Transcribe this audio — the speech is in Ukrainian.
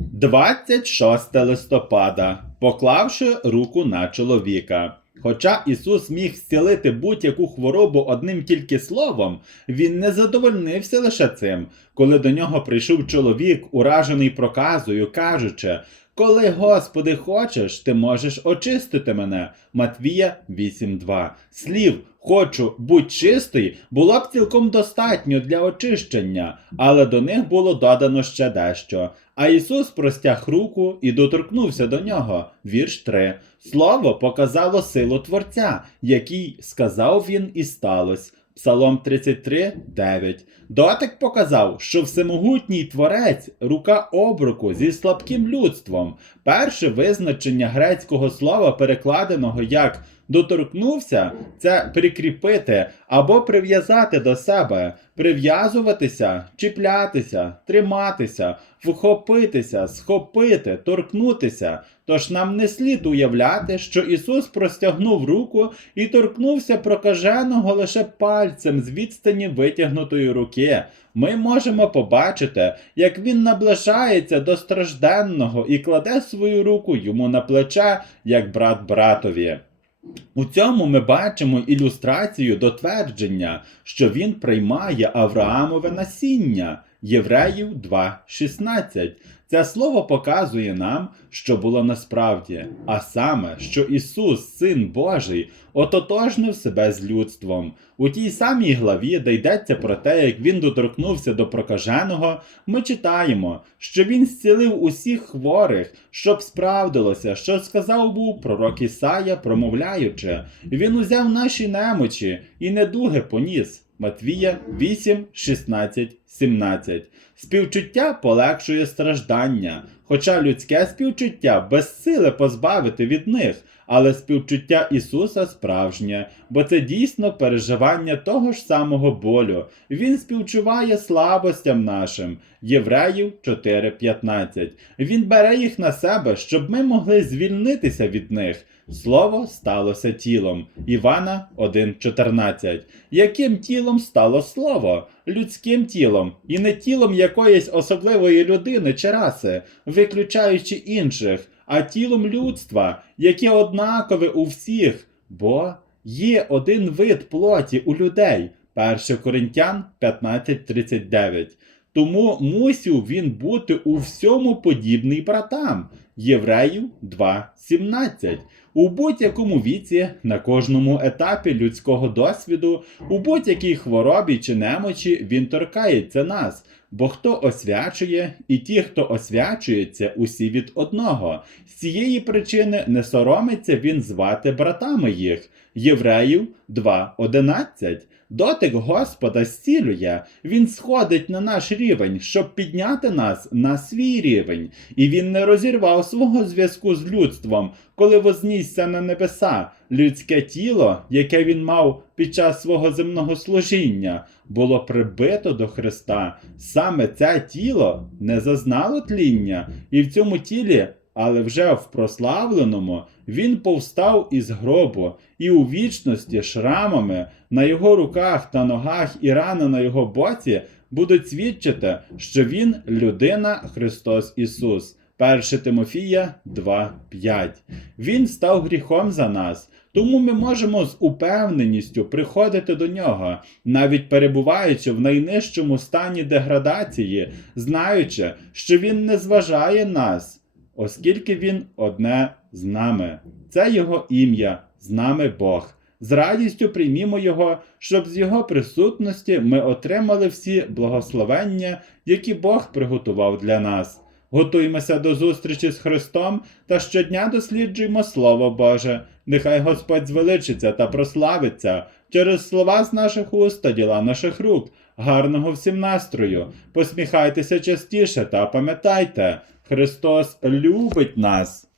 26 листопада, поклавши руку на чоловіка. Хоча Ісус міг зцілити будь-яку хворобу одним тільки словом, він не задовольнився лише цим, коли до нього прийшов чоловік, уражений проказою, кажучи: Коли, Господи, хочеш, ти можеш очистити мене. Матвія 8.2. Слів хочу, будь чистий було б цілком достатньо для очищення, але до них було додано ще дещо. А Ісус простяг руку і доторкнувся до нього. Вірш 3. Слово показало силу Творця, який сказав він і сталося. Псалом 33, 9. Дотик показав, що всемогутній творець рука об руку зі слабким людством. Перше визначення грецького слова, перекладеного як доторкнувся, це прикріпити або прив'язати до себе, прив'язуватися, чіплятися, триматися, вхопитися, схопити, торкнутися. Тож нам не слід уявляти, що Ісус простягнув руку і торкнувся прокаженого лише пальцем з відстані витягнутої руки. Ми можемо побачити, як він наближається до стражденного і кладе свою руку йому на плече, як брат братові. У цьому ми бачимо ілюстрацію до твердження, що він приймає Авраамове насіння. Євреїв 2.16. Це слово показує нам, що було насправді, а саме, що Ісус, Син Божий, ототожнив себе з людством. У тій самій главі, де йдеться про те, як він доторкнувся до прокаженого, ми читаємо, що він зцілив усіх хворих, щоб справдилося, що сказав був пророк Ісая, промовляючи, він узяв наші немочі і недуги поніс. Матвія 8, 16, 17. Співчуття полегшує страждання, хоча людське співчуття безсиле позбавити від них, але співчуття Ісуса справжнє, бо це дійсно переживання того ж самого болю. Він співчуває слабостям нашим. Євреїв 4.15. Він бере їх на себе, щоб ми могли звільнитися від них. Слово сталося тілом. Івана 1.14. Яким тілом стало слово? Людським тілом, і не тілом якоїсь особливої людини чи раси, виключаючи інших, а тілом людства, яке однакове у всіх, бо є один вид плоті у людей. 1 Коринтян 15.39. Тому мусів він бути у всьому подібний братам. Євреїв 2.17. У будь-якому віці, на кожному етапі людського досвіду, у будь-якій хворобі чи немочі він торкається нас. Бо хто освячує, і ті, хто освячується, усі від одного. З цієї причини не соромиться він звати братами їх. Євреїв 2.11. Дотик Господа зцілює, Він сходить на наш рівень, щоб підняти нас на свій рівень, і він не розірвав свого зв'язку з людством, коли вознісся на небеса. Людське тіло, яке він мав під час свого земного служіння, було прибито до Христа. Саме це тіло не зазнало тління, і в цьому тілі. Але вже в прославленому він повстав із гробу, і у вічності шрамами на його руках та ногах і рани на його боці будуть свідчити, що він людина Христос Ісус. 1 Тимофія 2.5. Він став гріхом за нас, тому ми можемо з упевненістю приходити до нього, навіть перебуваючи в найнижчому стані деградації, знаючи, що Він не зважає нас оскільки він одне з нами. Це Його ім'я, з нами Бог. З радістю приймімо Його, щоб з Його присутності ми отримали всі благословення, які Бог приготував для нас. Готуємося до зустрічі з Христом та щодня досліджуємо Слово Боже. Нехай Господь звеличиться та прославиться через слова з наших уст та діла наших рук. Гарного всім настрою! Посміхайтеся частіше та пам'ятайте, Христос любить нас.